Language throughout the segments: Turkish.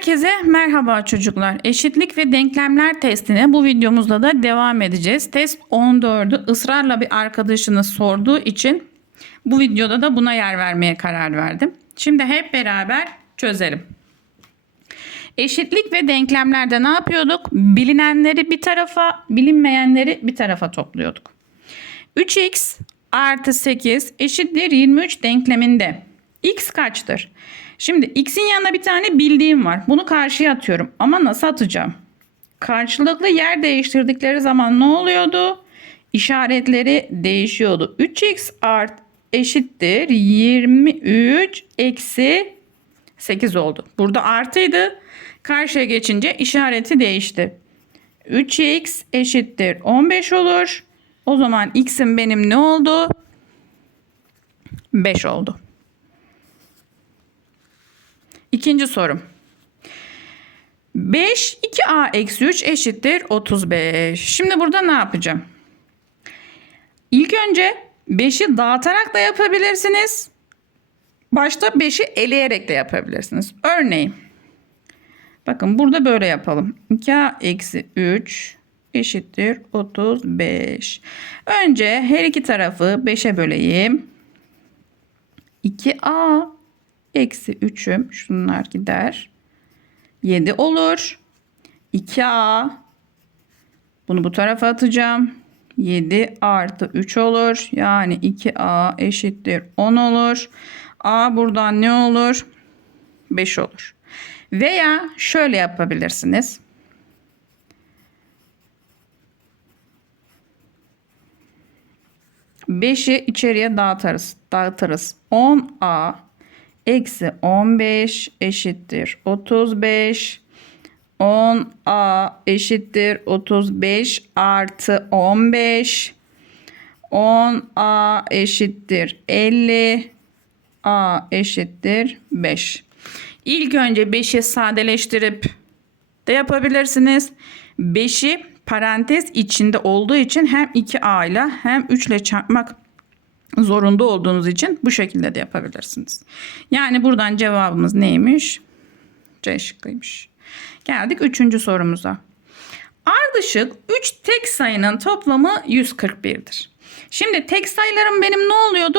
Herkese merhaba çocuklar. Eşitlik ve denklemler testine bu videomuzda da devam edeceğiz. Test 14'ü ısrarla bir arkadaşınız sorduğu için bu videoda da buna yer vermeye karar verdim. Şimdi hep beraber çözelim. Eşitlik ve denklemlerde ne yapıyorduk? Bilinenleri bir tarafa, bilinmeyenleri bir tarafa topluyorduk. 3x artı 8 eşittir 23 denkleminde x kaçtır? Şimdi x'in yanına bir tane bildiğim var. Bunu karşıya atıyorum. Ama nasıl atacağım? Karşılıklı yer değiştirdikleri zaman ne oluyordu? İşaretleri değişiyordu. 3x art eşittir 23 eksi 8 oldu. Burada artıydı. Karşıya geçince işareti değişti. 3x eşittir 15 olur. O zaman x'im benim ne oldu? 5 oldu. İkinci sorum. 5 2a eksi 3 eşittir 35. Şimdi burada ne yapacağım? İlk önce 5'i dağıtarak da yapabilirsiniz. Başta 5'i eleyerek de yapabilirsiniz. Örneğin bakın burada böyle yapalım. 2a eksi 3 eşittir 35. Önce her iki tarafı 5'e böleyim. 2a eksi 3'üm şunlar gider. 7 olur. 2a bunu bu tarafa atacağım. 7 artı 3 olur. Yani 2a eşittir 10 olur. a buradan ne olur? 5 olur. Veya şöyle yapabilirsiniz. Beşi içeriye dağıtarız. Dağıtırız. 10a eksi 15 eşittir 35. 10a eşittir 35 artı 15. 10a eşittir 50. a eşittir 5. İlk önce 5'i sadeleştirip de yapabilirsiniz. 5'i parantez içinde olduğu için hem 2a ile hem 3 ile çarpmak zorunda olduğunuz için bu şekilde de yapabilirsiniz. Yani buradan cevabımız neymiş? C şıkkıymış. Geldik üçüncü sorumuza. Ardışık 3 tek sayının toplamı 141'dir. Şimdi tek sayılarım benim ne oluyordu?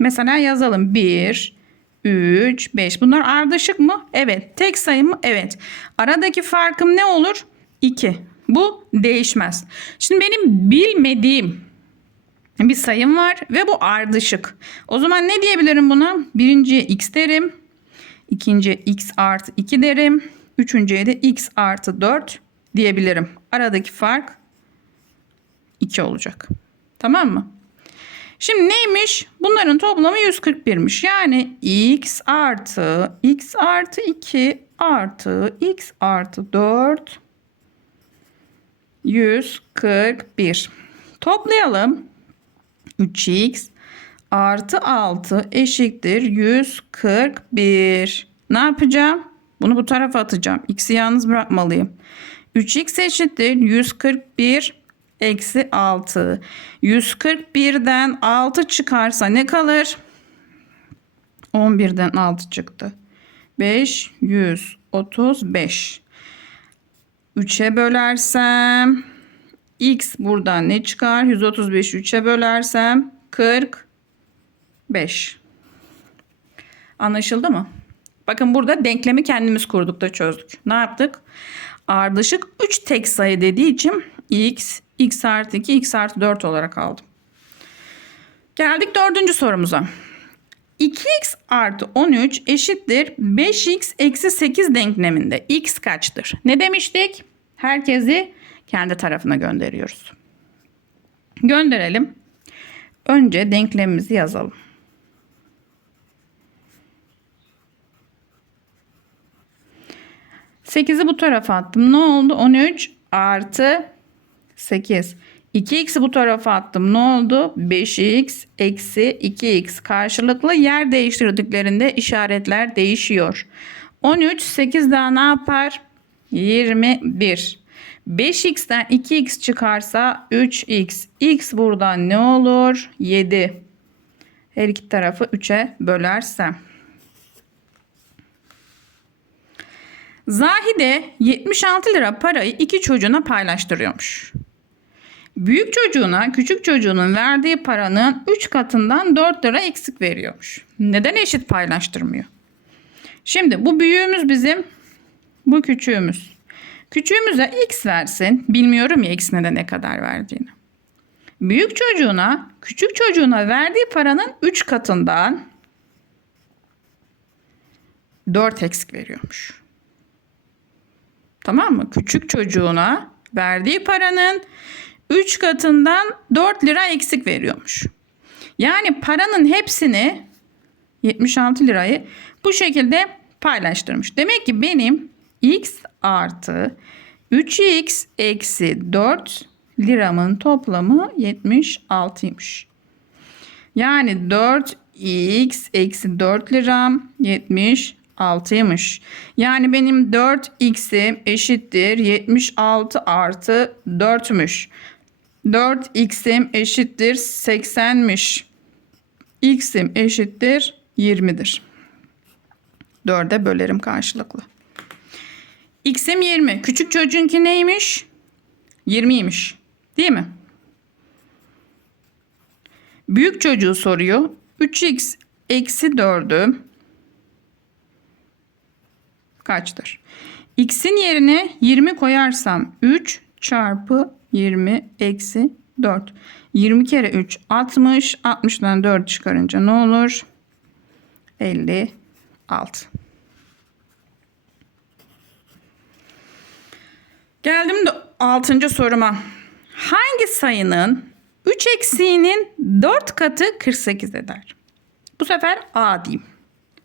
Mesela yazalım 1, 3, 5. Bunlar ardışık mı? Evet. Tek sayı mı? Evet. Aradaki farkım ne olur? 2. Bu değişmez. Şimdi benim bilmediğim bir sayım var ve bu ardışık. O zaman ne diyebilirim buna? Birinciye x derim. İkinciye x artı 2 derim. Üçüncüye de x artı 4 diyebilirim. Aradaki fark 2 olacak. Tamam mı? Şimdi neymiş? Bunların toplamı 141'miş. Yani x artı x artı 2 artı x artı 4 141. Toplayalım. 3x artı 6 eşittir 141. Ne yapacağım? Bunu bu tarafa atacağım. X'i yalnız bırakmalıyım. 3x eşittir 141 eksi 6. 141'den 6 çıkarsa ne kalır? 11'den 6 çıktı. 535. 3'e bölersem x buradan ne çıkar? 135 3'e bölersem 45. Anlaşıldı mı? Bakın burada denklemi kendimiz kurduk da çözdük. Ne yaptık? Ardışık 3 tek sayı dediği için x, x artı 2, x artı 4 olarak aldım. Geldik dördüncü sorumuza. 2x artı 13 eşittir 5x eksi 8 denkleminde x kaçtır? Ne demiştik? Herkesi kendi tarafına gönderiyoruz. Gönderelim. Önce denklemimizi yazalım. Sekizi bu tarafa attım. Ne oldu? 13 artı 8. 2x'i bu tarafa attım. Ne oldu? 5x eksi 2x. Karşılıklı yer değiştirdiklerinde işaretler değişiyor. 13 8 daha ne yapar? 21. 5x'ten 2x çıkarsa 3x. x buradan ne olur? 7. Her iki tarafı 3'e bölersem. Zahide 76 lira parayı iki çocuğuna paylaştırıyormuş. Büyük çocuğuna küçük çocuğunun verdiği paranın 3 katından 4 lira eksik veriyormuş. Neden eşit paylaştırmıyor? Şimdi bu büyüğümüz bizim, bu küçüğümüz. Küçüğümüze x versin. Bilmiyorum ya x'ine de ne kadar verdiğini. Büyük çocuğuna, küçük çocuğuna verdiği paranın 3 katından 4 eksik veriyormuş. Tamam mı? Küçük çocuğuna verdiği paranın 3 katından 4 lira eksik veriyormuş. Yani paranın hepsini 76 lirayı bu şekilde paylaştırmış. Demek ki benim x artı 3x eksi 4 liramın toplamı 76'ymış. Yani 4x eksi 4 liram 76'ymış. Yani benim 4x'im eşittir 76 artı 4'müş. 4x'im eşittir 80'miş. x'im eşittir 20'dir. 4'e bölerim karşılıklı. X'im 20. Küçük çocuğunki neymiş? 20'ymiş. Değil mi? Büyük çocuğu soruyor. 3x eksi 4'ü kaçtır? x'in yerine 20 koyarsam 3 çarpı 20 eksi 4. 20 kere 3 60. 60'dan 4 çıkarınca ne olur? 56. Geldim de 6. soruma. Hangi sayının 3 eksiğinin 4 katı 48 eder? Bu sefer A diyeyim.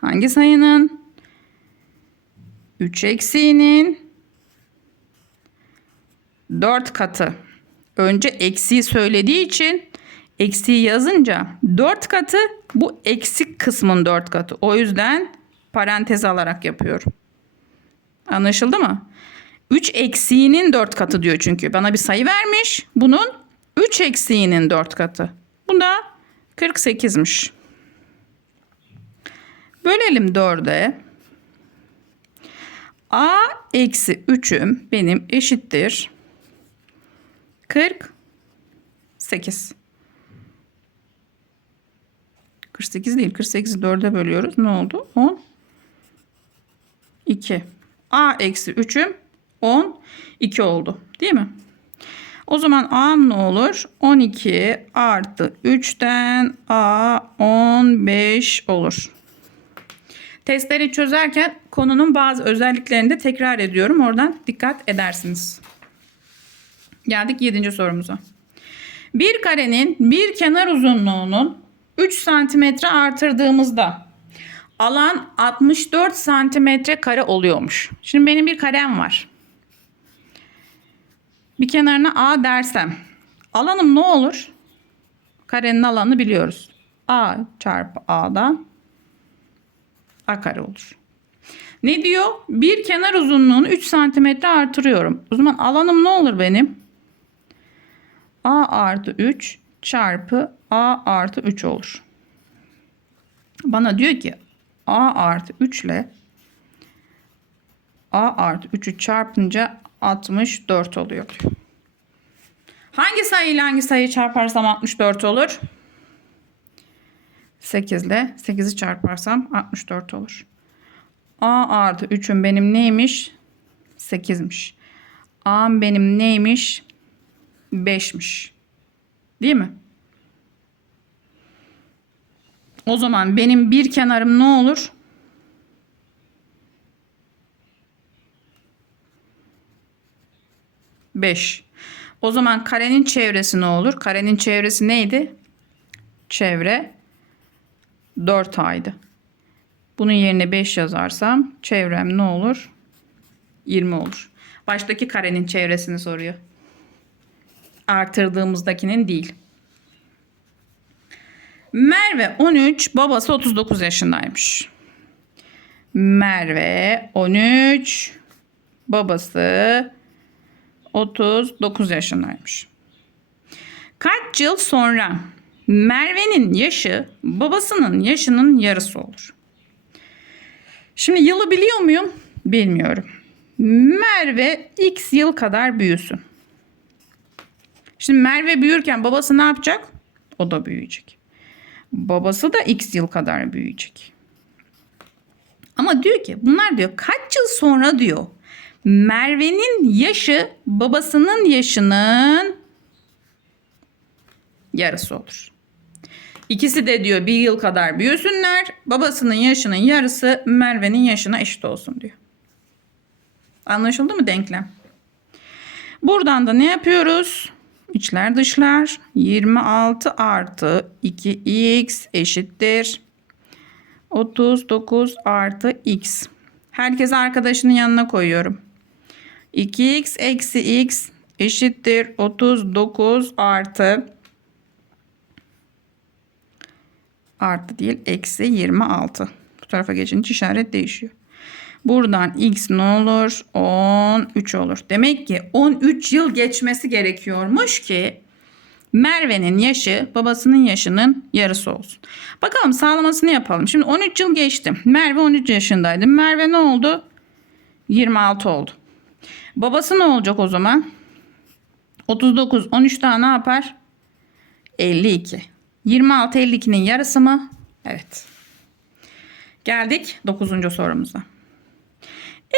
Hangi sayının 3 eksiğinin 4 katı. Önce eksiği söylediği için eksiği yazınca 4 katı bu eksik kısmın 4 katı. O yüzden parantez alarak yapıyorum. Anlaşıldı mı? 3 eksiğinin 4 katı diyor çünkü. Bana bir sayı vermiş. Bunun 3 eksiğinin 4 katı. Bu da 48'miş. Bölelim 4'e. A eksi 3'üm benim eşittir. 48. 48 değil. 48'i 4'e bölüyoruz. Ne oldu? 10. 2. A eksi 3'üm 10. 2 oldu. Değil mi? O zaman A'm ne olur? 12 artı 3'ten A 15 olur. Testleri çözerken konunun bazı özelliklerini de tekrar ediyorum. Oradan dikkat edersiniz. Geldik 7. sorumuza. Bir karenin bir kenar uzunluğunun 3 santimetre artırdığımızda alan 64 santimetre kare oluyormuş. Şimdi benim bir karem var. Bir kenarına A dersem alanım ne olur? Karenin alanını biliyoruz. A çarpı A'dan A kare olur. Ne diyor? Bir kenar uzunluğunu 3 santimetre artırıyorum. O zaman alanım ne olur benim? A artı 3 çarpı A artı 3 olur. Bana diyor ki A artı 3 ile A artı 3'ü çarpınca 64 oluyor. Hangi sayı ile hangi sayıyı çarparsam 64 olur? 8 ile 8'i çarparsam 64 olur. A artı 3'üm benim neymiş? 8'miş. A'm benim neymiş? 5'miş. Değil mi? O zaman benim bir kenarım ne olur? Beş. O zaman karenin çevresi ne olur? Karenin çevresi neydi? Çevre 4 aydı. Bunun yerine 5 yazarsam çevrem ne olur? 20 olur. Baştaki karenin çevresini soruyor. Artırdığımızdakinin değil. Merve 13, babası 39 yaşındaymış. Merve 13, babası 39 yaşındaymış. Kaç yıl sonra Merve'nin yaşı babasının yaşının yarısı olur. Şimdi yılı biliyor muyum? Bilmiyorum. Merve x yıl kadar büyüsün. Şimdi Merve büyürken babası ne yapacak? O da büyüyecek. Babası da x yıl kadar büyüyecek. Ama diyor ki bunlar diyor kaç yıl sonra diyor Merve'nin yaşı babasının yaşının yarısı olur. İkisi de diyor bir yıl kadar büyüsünler. Babasının yaşının yarısı Merve'nin yaşına eşit olsun diyor. Anlaşıldı mı denklem? Buradan da ne yapıyoruz? İçler dışlar 26 artı 2x eşittir 39 artı x. Herkes arkadaşının yanına koyuyorum. 2x eksi x eşittir 39 artı artı değil eksi 26. Bu tarafa geçince işaret değişiyor. Buradan x ne olur? 13 olur. Demek ki 13 yıl geçmesi gerekiyormuş ki Merve'nin yaşı babasının yaşının yarısı olsun. Bakalım sağlamasını yapalım. Şimdi 13 yıl geçti. Merve 13 yaşındaydı. Merve ne oldu? 26 oldu. Babası ne olacak o zaman? 39 13 daha ne yapar? 52. 26 52'nin yarısı mı? Evet. Geldik 9. sorumuza.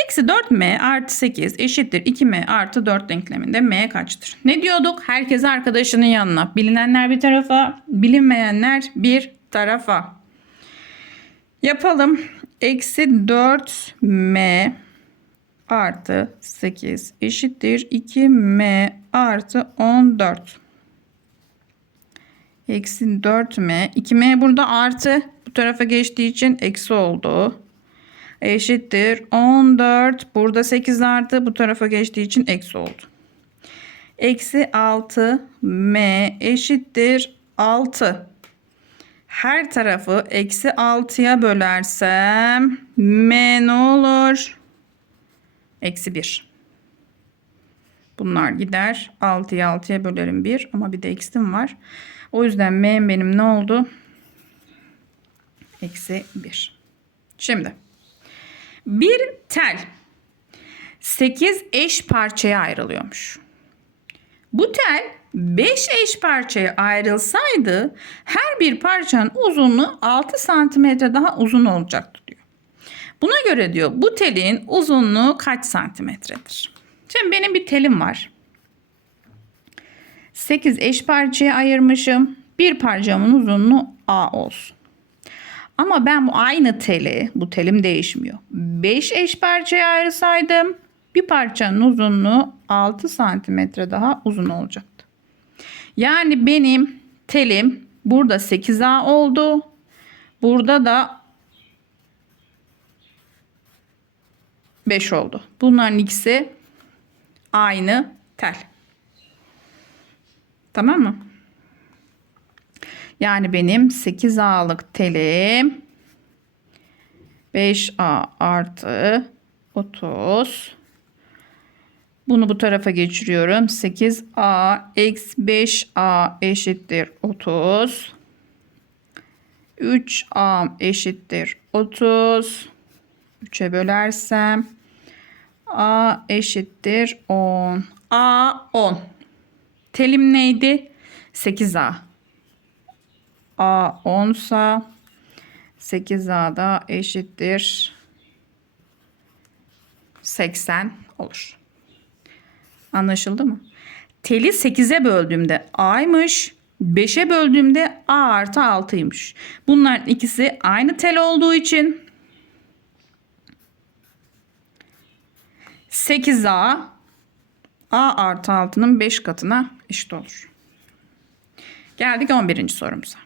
Eksi 4m artı 8 eşittir 2m artı 4 denkleminde m kaçtır? Ne diyorduk? Herkes arkadaşının yanına. Bilinenler bir tarafa, bilinmeyenler bir tarafa. Yapalım. Eksi 4m artı 8 eşittir 2m artı 14. Eksi 4m. 2m burada artı. Bu tarafa geçtiği için eksi oldu eşittir 14. Burada 8 artı bu tarafa geçtiği için eksi oldu. Eksi 6 m eşittir 6. Her tarafı eksi 6'ya bölersem m ne olur? Eksi 1. Bunlar gider. 6'yı 6'ya bölerim 1 ama bir de eksim var. O yüzden m benim ne oldu? Eksi 1. Şimdi bir tel 8 eş parçaya ayrılıyormuş. Bu tel 5 eş parçaya ayrılsaydı her bir parçanın uzunluğu 6 santimetre daha uzun olacaktı diyor. Buna göre diyor bu telin uzunluğu kaç santimetredir? Şimdi benim bir telim var. 8 eş parçaya ayırmışım. Bir parçamın uzunluğu A olsun. Ama ben bu aynı teli, bu telim değişmiyor. 5 eş parçaya ayırsaydım bir parçanın uzunluğu 6 santimetre daha uzun olacaktı. Yani benim telim burada 8A oldu. Burada da 5 oldu. Bunların ikisi aynı tel. Tamam mı? Yani benim 8A'lık telim 5A artı 30. Bunu bu tarafa geçiriyorum. 8A eksi 5A eşittir 30. 3A eşittir 30. 3'e bölersem A eşittir 10. A 10. Telim neydi? 8A. A 10 sa 8A da eşittir 80 olur. Anlaşıldı mı? Teli 8'e böldüğümde A'ymış. 5'e böldüğümde A artı 6'ymış. Bunların ikisi aynı tel olduğu için 8A A artı 6'nın 5 katına eşit olur. Geldik 11. sorumuza.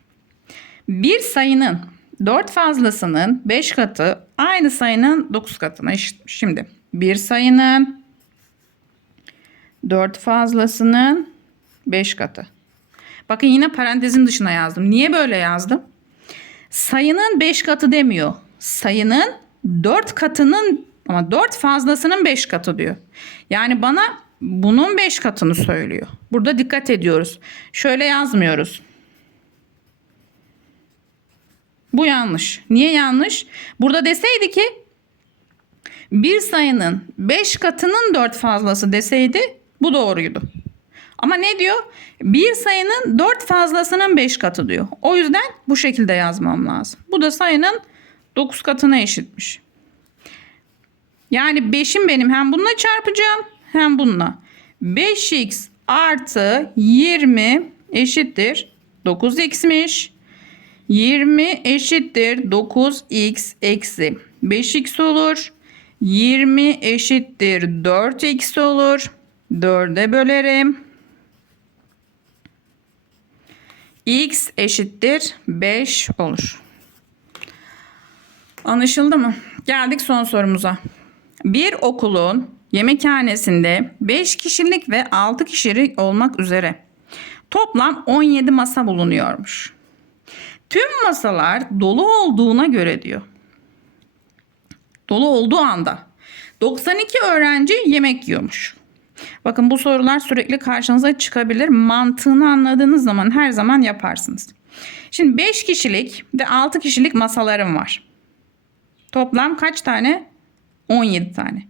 Bir sayının 4 fazlasının 5 katı aynı sayının 9 katına eşitmiş. Şimdi bir sayının 4 fazlasının 5 katı. Bakın yine parantezin dışına yazdım. Niye böyle yazdım? Sayının 5 katı demiyor. Sayının 4 katının ama 4 fazlasının 5 katı diyor. Yani bana bunun 5 katını söylüyor. Burada dikkat ediyoruz. Şöyle yazmıyoruz. Bu yanlış. Niye yanlış? Burada deseydi ki Bir sayının 5 katının 4 fazlası deseydi bu doğruydu. Ama ne diyor? Bir sayının 4 fazlasının 5 katı diyor. O yüzden bu şekilde yazmam lazım. Bu da sayının 9 katına eşitmiş. Yani 5'im benim hem bununla çarpacağım hem bununla. 5x artı 20 eşittir 9x'miş. 20 eşittir 9x eksi 5x olur. 20 eşittir 4x olur. 4'e bölerim. x eşittir 5 olur. Anlaşıldı mı? Geldik son sorumuza. Bir okulun yemekhanesinde 5 kişilik ve 6 kişilik olmak üzere toplam 17 masa bulunuyormuş. Tüm masalar dolu olduğuna göre diyor. Dolu olduğu anda 92 öğrenci yemek yiyormuş. Bakın bu sorular sürekli karşınıza çıkabilir. Mantığını anladığınız zaman her zaman yaparsınız. Şimdi 5 kişilik ve 6 kişilik masalarım var. Toplam kaç tane? 17 tane.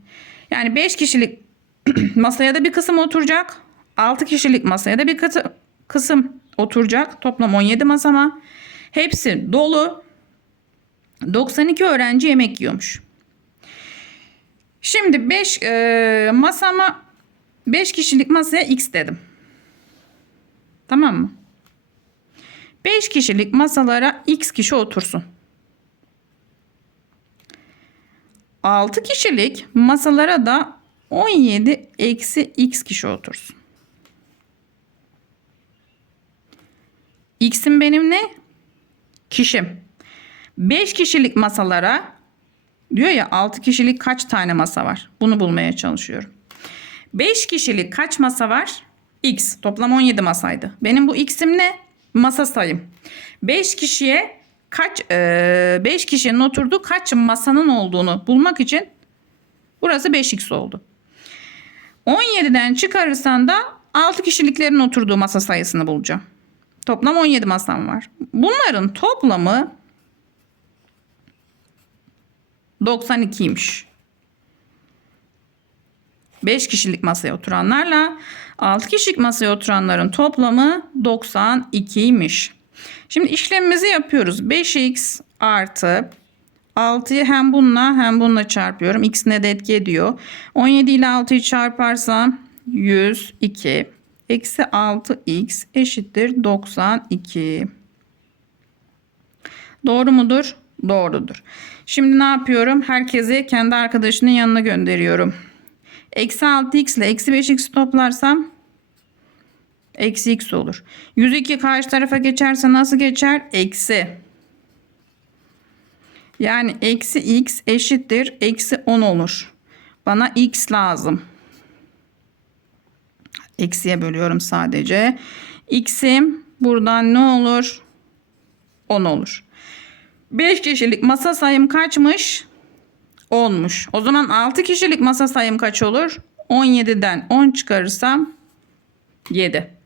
Yani 5 kişilik masaya da bir kısım oturacak. 6 kişilik masaya da bir kısım oturacak. Toplam 17 masama. Hepsi dolu. 92 öğrenci yemek yiyormuş. Şimdi 5 masama 5 kişilik masaya x dedim. Tamam mı? 5 kişilik masalara x kişi otursun. 6 kişilik masalara da 17 eksi x kişi otursun. X'im benim ne? Kişim. 5 kişilik masalara diyor ya 6 kişilik kaç tane masa var? Bunu bulmaya çalışıyorum. 5 kişilik kaç masa var? X. Toplam 17 masaydı. Benim bu x'im ne? Masa sayım. 5 kişiye kaç 5 kişinin oturduğu kaç masanın olduğunu bulmak için burası 5x oldu. 17'den çıkarırsan da 6 kişiliklerin oturduğu masa sayısını bulacağım. Toplam 17 masam var. Bunların toplamı 92'ymiş. 5 kişilik masaya oturanlarla 6 kişilik masaya oturanların toplamı 92'ymiş. Şimdi işlemimizi yapıyoruz. 5x artı 6'yı hem bununla hem bununla çarpıyorum. X ne de etki ediyor. 17 ile 6'yı çarparsam 102 eksi 6x eşittir 92. Doğru mudur? Doğrudur. Şimdi ne yapıyorum? Herkesi kendi arkadaşının yanına gönderiyorum. Eksi 6x ile eksi 5x toplarsam eksi x olur. 102 karşı tarafa geçerse nasıl geçer? Eksi. Yani eksi x eşittir eksi 10 olur. Bana x lazım. Eksiye bölüyorum sadece. X'im buradan ne olur? 10 olur. 5 kişilik masa sayım kaçmış? 10'muş. O zaman 6 kişilik masa sayım kaç olur? 17'den 10 çıkarırsam 7.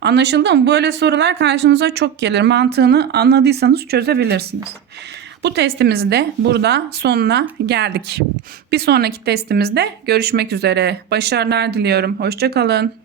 Anlaşıldı mı? Böyle sorular karşınıza çok gelir. Mantığını anladıysanız çözebilirsiniz. Bu testimizi de burada sonuna geldik. Bir sonraki testimizde görüşmek üzere. Başarılar diliyorum. Hoşçakalın.